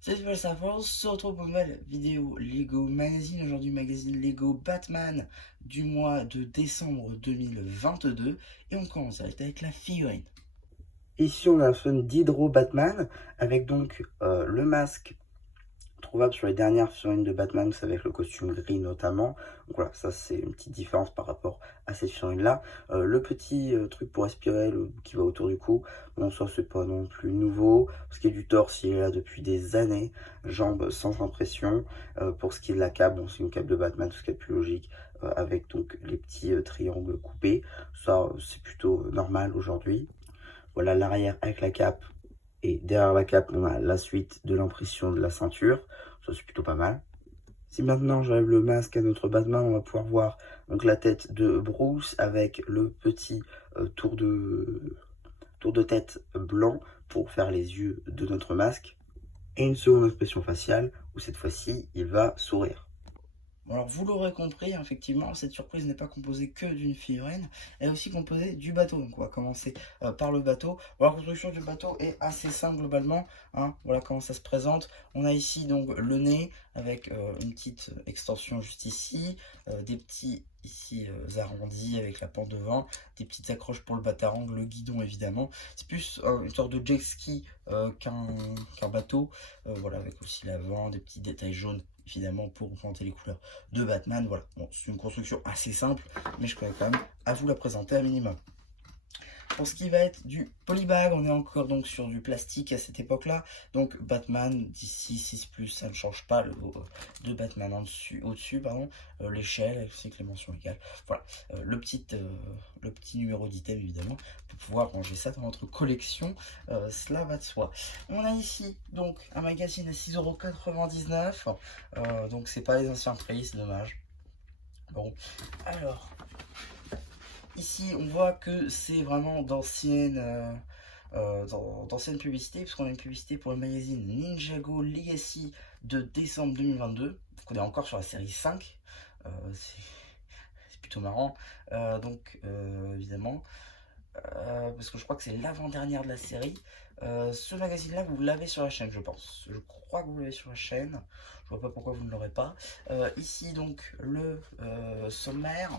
Salut ça on se retrouve pour une nouvelle vidéo Lego Magazine. Aujourd'hui, magazine Lego Batman du mois de décembre 2022. Et on commence direct avec la figurine. Ici, on a un fun d'Hydro Batman avec donc le masque trouvable sur les dernières figurines de Batman, c'est avec le costume gris notamment. Donc voilà, ça c'est une petite différence par rapport à cette figurine là. Le petit truc pour aspirer qui va autour du cou, bon ça c'est pas non plus nouveau. Pour ce qui est du torse, il est là depuis des années, jambes sans impression. Pour ce qui est de la cape, bon c'est une cape de Batman, tout ce qui est plus logique, avec donc les petits triangles coupés. Ça c'est plutôt normal aujourd'hui. Voilà l'arrière avec la cape. Et derrière la cape, on a la suite de l'impression de la ceinture. Ça, c'est plutôt pas mal. Si maintenant j'enlève le masque à notre Batman, on va pouvoir voir donc la tête de Bruce avec le petit tour de tête blanc pour faire les yeux de notre masque. Et une seconde expression faciale où cette fois-ci, il va sourire. Bon, alors vous l'aurez compris, hein, effectivement, cette surprise n'est pas composée que d'une figurine, elle est aussi composée du bateau. Donc on va commencer par le bateau. Bon, la construction du bateau est assez simple globalement, hein. Voilà comment ça se présente. On a ici donc le nez avec une petite extension juste ici, des petits ici arrondis avec la pente devant, des petites accroches pour le batarang, le guidon évidemment. C'est plus une sorte de jet ski qu'un bateau, voilà, avec aussi l'avant, des petits détails jaunes évidemment pour représenter les couleurs de Batman. Voilà, bon, c'est une construction assez simple, mais je connais quand même à vous la présenter un minimum. Pour ce qui va être du polybag, on est encore donc sur du plastique à cette époque-là. Donc Batman d'ici 6+, ça ne change pas le de Batman au-dessus, pardon. L'échelle, c'est que les mentions égales. Voilà, le petit numéro d'item évidemment, pour pouvoir ranger ça dans notre collection, cela va de soi. On a ici donc un magazine à 6,99 €, donc c'est pas les anciens prix, c'est dommage. Bon, alors, ici, on voit que c'est vraiment d'anciennes publicités, puisqu'on a une publicité pour le magazine Ninjago Legacy de décembre 2022. Donc on est encore sur la série 5. C'est plutôt marrant. Évidemment, parce que je crois que c'est l'avant-dernière de la série. Ce magazine-là, vous l'avez sur la chaîne, je pense. Je crois que vous l'avez sur la chaîne. Je vois pas pourquoi vous ne l'aurez pas. Ici, donc, le sommaire.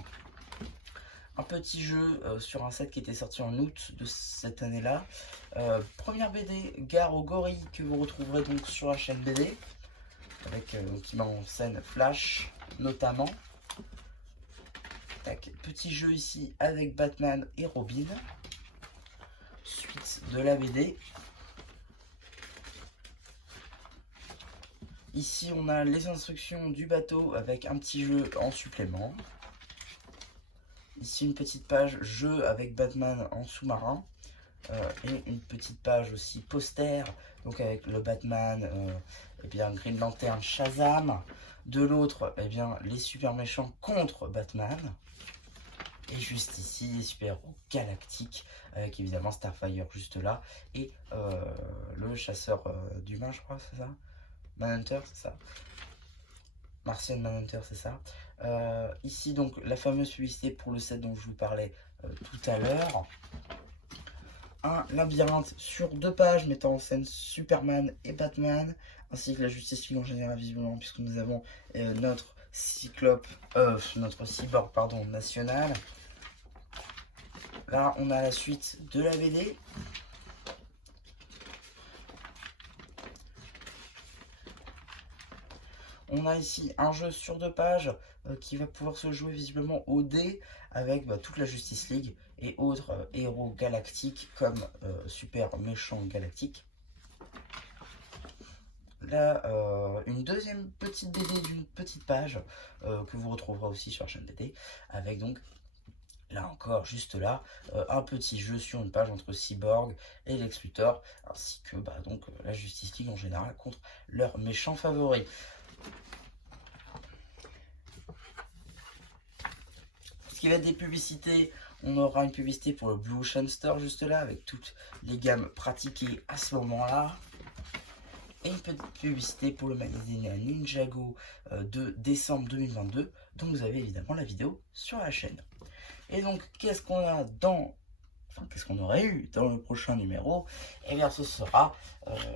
Un petit jeu sur un set qui était sorti en août de cette année-là. Première BD, Gare au gorille, que vous retrouverez donc sur la chaîne BD, avec qui met en scène Flash notamment. Tac, petit jeu ici avec Batman et Robin. Suite de la BD. Ici on a les instructions du bateau avec un petit jeu en supplément. Ici une petite page jeu avec Batman en sous-marin. Et une petite page aussi poster, donc avec le Batman, et bien Green Lantern, Shazam. De l'autre, et bien les super méchants contre Batman. Et juste ici, les super-héros galactiques, avec évidemment Starfire juste là. Et le chasseur d'humains, je crois, c'est ça? Manhunter, c'est ça? Martian Manhunter, c'est ça. Ici, donc, la fameuse publicité pour le set dont je vous parlais tout à l'heure. Un labyrinthe sur 2 pages mettant en scène Superman et Batman, ainsi que la Justice League en général visiblement, puisque nous avons notre notre cyborg pardon, national. Là on a la suite de la BD. On a ici un jeu sur 2 pages qui va pouvoir se jouer visiblement au dé avec toute la Justice League et autres héros galactiques comme super méchants galactiques. Là, une deuxième petite BD d'une petite page que vous retrouverez aussi sur la chaîne BD avec donc là encore juste là un petit jeu sur une page entre Cyborg et Lex Luthor ainsi que donc la Justice League en général contre leurs méchants favoris. Ce qui va être des publicités, on aura une publicité pour le Blue Ocean Store juste là avec toutes les gammes pratiquées à ce moment-là. Et une petite publicité pour le magazine Ninjago de décembre 2022, dont vous avez évidemment la vidéo sur la chaîne. Et donc, qu'est-ce qu'on a dans enfin qu'est-ce qu'on aurait eu dans le prochain numéro? Eh bien ce sera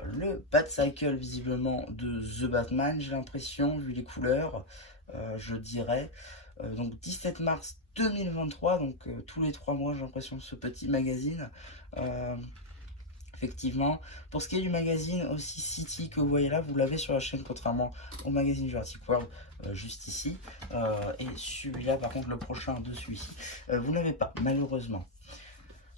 le Batcycle visiblement de The Batman, j'ai l'impression, vu les couleurs, je dirais. Donc 17 mars 2023, donc tous les 3 mois j'ai l'impression ce petit magazine. Effectivement, pour ce qui est du magazine aussi City que vous voyez là, vous l'avez sur la chaîne contrairement au magazine Jurassic World juste ici. Et celui-là par contre le prochain de celui-ci, vous n'avez pas malheureusement.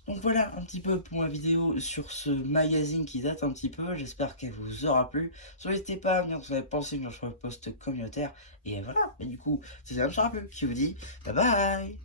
Donc voilà un petit peu pour ma vidéo sur ce magazine qui date un petit peu, j'espère qu'elle vous aura plu. N'hésitez pas à me dire ce que vous avez pensé sur le post communautaire. Et voilà, et du coup, c'est Sam sur un peu qui vous dit bye bye.